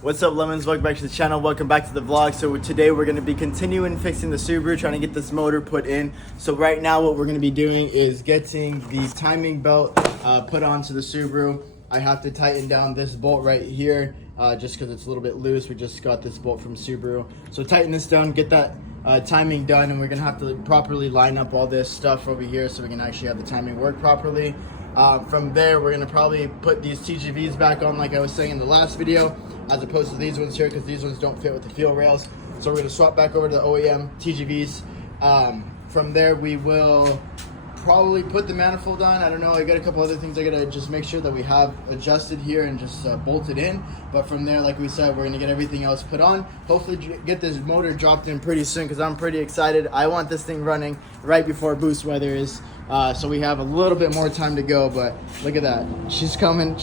What's up, lemons? Welcome back to the channel. Welcome back to the vlog. So today we're going to be continuing fixing the Subaru, trying to get this motor put in. So right now what we're going to be doing is getting the timing belt put onto the Subaru. I have to tighten down this bolt right here just because it's a little bit loose. We just got this bolt from Subaru. So tighten this down, get that timing done, and we're going to have to properly line up all this stuff over here so we can actually have the timing work properly. From there, we're going to probably put these TGVs back on like I was saying in the last video, as opposed to these ones here because these ones don't fit with the fuel rails. So we're going to swap back over to the OEM TGVs. From there, we will probably put the manifold on. I don't know, I got a couple other things I got to just make sure that we have adjusted here and just bolted in. But from there, like we said, we're going to get everything else put on. Hopefully get this motor dropped in pretty soon because I'm pretty excited. I want this thing running right before boost weather is. So we have a little bit more time to go, but look at that. She's coming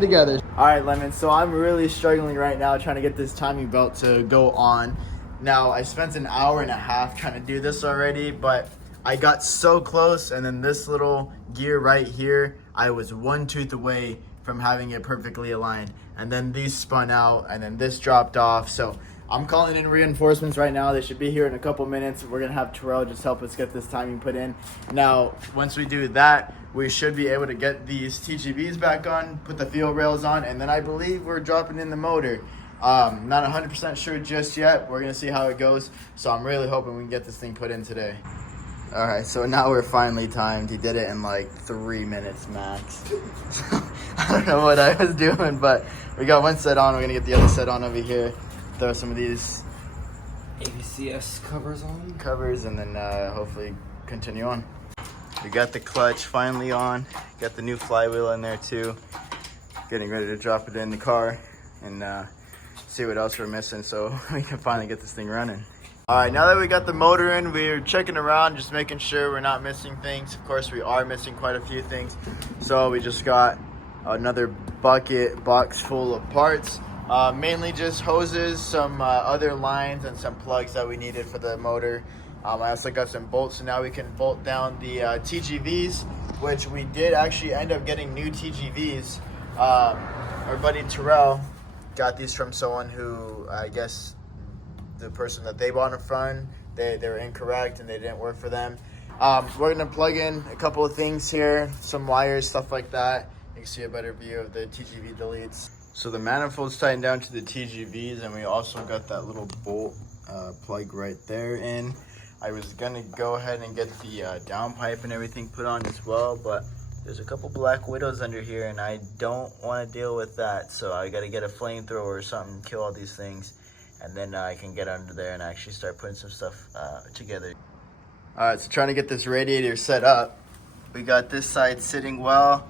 together. All right, Lemon, so I'm really struggling right now trying to get this timing belt to go on. Now, I spent an hour and a half trying to do this already, but I got so close, and then this little gear right here, I was one tooth away from having it perfectly aligned. And then these spun out, and then this dropped off. So I'm calling in reinforcements right now. They should be here in a couple minutes. We're gonna have Terrell just help us get this timing put in. Now, once we do that, we should be able to get these TGVs back on, put the fuel rails on, and then I believe we're dropping in the motor. Not 100% sure just yet. We're gonna see how it goes. So I'm really hoping we can get this thing put in today. All right, so now we're finally timed. He did it in like 3 minutes max. I don't know what I was doing, but we got one set on. We're gonna get the other set on over here. Throw some of these ABCS covers, and then hopefully continue on. We got the clutch finally on. Got the new flywheel in there too. Getting ready to drop it in the car and see what else we're missing so we can finally get this thing running. All right, now that we got the motor in, we're checking around, just making sure we're not missing things. Of course, we are missing quite a few things. So we just got another box full of parts. Mainly just hoses, some other lines, and some plugs that we needed for the motor. I also got some bolts, so now we can bolt down the TGVs, which we did actually end up getting new TGVs. Our buddy Terrell got these from someone who, I guess, the person that they bought them from, they were incorrect and they didn't work for them. We're gonna plug in a couple of things here, some wires, stuff like that. You can see a better view of the TGV deletes. So the manifold's tightened down to the TGVs, and we also got that little bolt plug right there in. I was gonna go ahead and get the downpipe and everything put on as well, but there's a couple black widows under here, and I don't want to deal with that. So I gotta get a flamethrower or something, kill all these things, and then I can get under there and actually start putting some stuff together. All right, so trying to get this radiator set up. We got this side sitting well.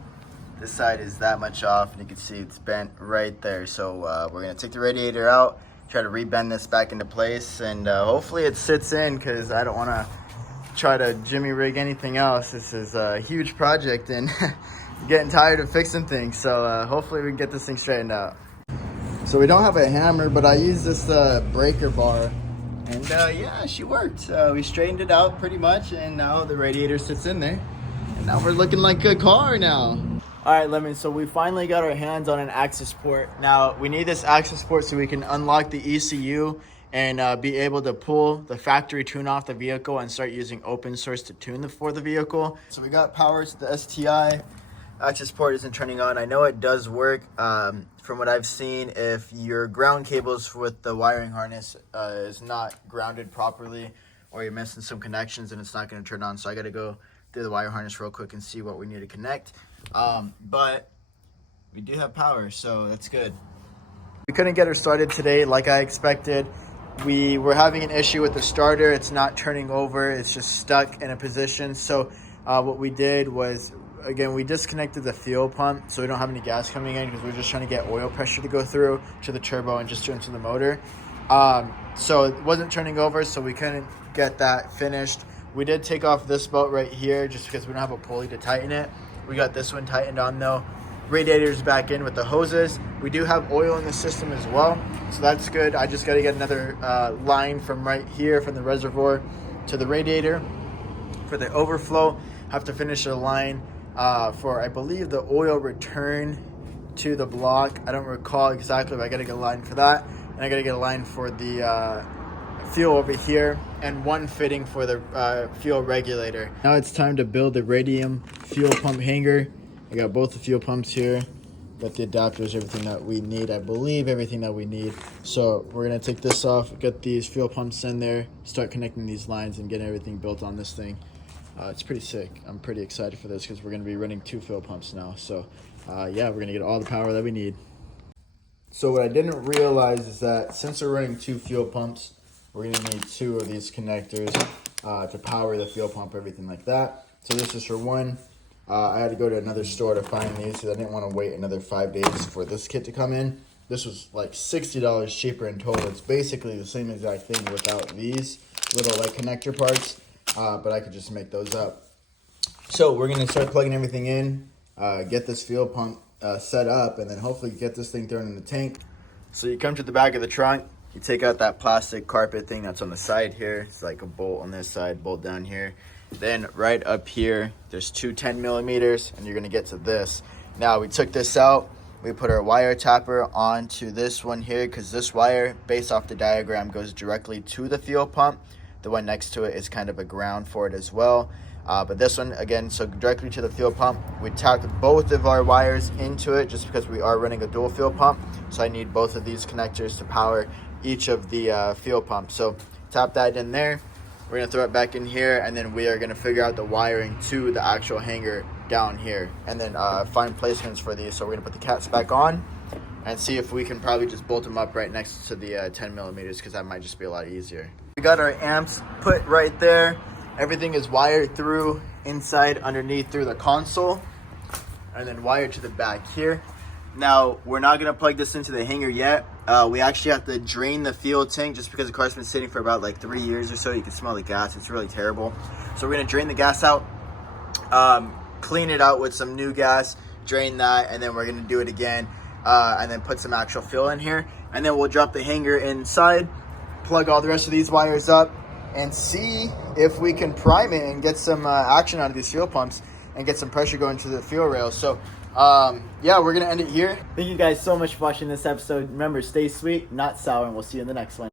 This side is that much off, and you can see it's bent right there. So we're gonna take the radiator out, try to rebend this back into place, and hopefully it sits in, because I don't wanna try to jimmy rig anything else. This is a huge project, and getting tired of fixing things. So hopefully we can get this thing straightened out. So we don't have a hammer, but I use this breaker bar, and yeah, she worked. We straightened it out pretty much, and now the radiator sits in there, and now we're looking like a car now. All right, Lemon, so we finally got our hands on an access port. Now, we need this access port so we can unlock the ECU and be able to pull the factory tune off the vehicle and start using open source to tune for the vehicle. So we got power to the STI. Access port isn't turning on. I know it does work. From what I've seen, if your ground cables with the wiring harness is not grounded properly, or you're missing some connections, and it's not going to turn on. So I got to go through the wire harness real quick and see what we need to connect. But we do have power, so that's good. We couldn't get her started today like I expected. We were having an issue with the starter. It's not turning over. It's just stuck in a position. So what we did was, again, we disconnected the fuel pump so we don't have any gas coming in, because we're just trying to get oil pressure to go through to the turbo and just into the motor. So it wasn't turning over, so we couldn't get that finished. We did take off this bolt right here just because we don't have a pulley to tighten it. We got this one tightened on though. Radiator's back in with the hoses. We do have oil in the system as well, so that's good. I just got to get another line from right here from the reservoir to the radiator. For the overflow, have to finish a line for, I believe, the oil return to the block. I don't recall exactly, but I gotta get a line for that. And I gotta get a line for the fuel over here, and one fitting for the fuel regulator. Now it's time to build the radium fuel pump hanger. I got both the fuel pumps here. Got the adapters, everything that we need. I believe everything that we need. So we're gonna take this off, get these fuel pumps in there, start connecting these lines and getting everything built on this thing. It's pretty sick. I'm pretty excited for this because we're gonna be running 2 fuel pumps now. So yeah, we're gonna get all the power that we need. So what I didn't realize is that since we're running 2 fuel pumps, we're gonna need 2 of these connectors to power the fuel pump, everything like that. So this is for one. I had to go to another store to find these because I didn't want to wait another 5 days for this kit to come in. This was like $60 cheaper in total. It's basically the same exact thing without these little like connector parts, but I could just make those up. So we're gonna start plugging everything in, get this fuel pump set up, and then hopefully get this thing thrown in the tank. So you come to the back of the trunk, you take out that plastic carpet thing that's on the side here. It's like a bolt on this side, bolt down here. Then right up here, there's 2 10 millimeters, and you're gonna get to this. Now we took this out, we put our wire tapper onto this one here, because this wire, based off the diagram, goes directly to the fuel pump. The one next to it is kind of a ground for it as well. But this one, again, so directly to the fuel pump. We tapped both of our wires into it just because we are running a dual fuel pump. So I need both of these connectors to power each of the fuel pumps. So tap that in there. We're gonna throw it back in here, and then we are gonna figure out the wiring to the actual hanger down here, and then find placements for these. So we're gonna put the cats back on and see if we can probably just bolt them up right next to the 10 millimeters, because that might just be a lot easier. We got our amps put right there. Everything is wired through inside, underneath, through the console, and then wired to the back here. Now, we're not gonna plug this into the hanger yet. We actually have to drain the fuel tank just because the car's been sitting for about like 3 years or so. You can smell the gas, it's really terrible. So we're gonna drain the gas out, clean it out with some new gas, drain that, and then we're gonna do it again, and then put some actual fuel in here. And then we'll drop the hanger inside, plug all the rest of these wires up, and see if we can prime it and get some action out of these fuel pumps and get some pressure going to the fuel rails. So yeah, we're gonna end it here. Thank you guys so much for watching this episode. Remember, stay sweet, not sour, and we'll see you in the next one.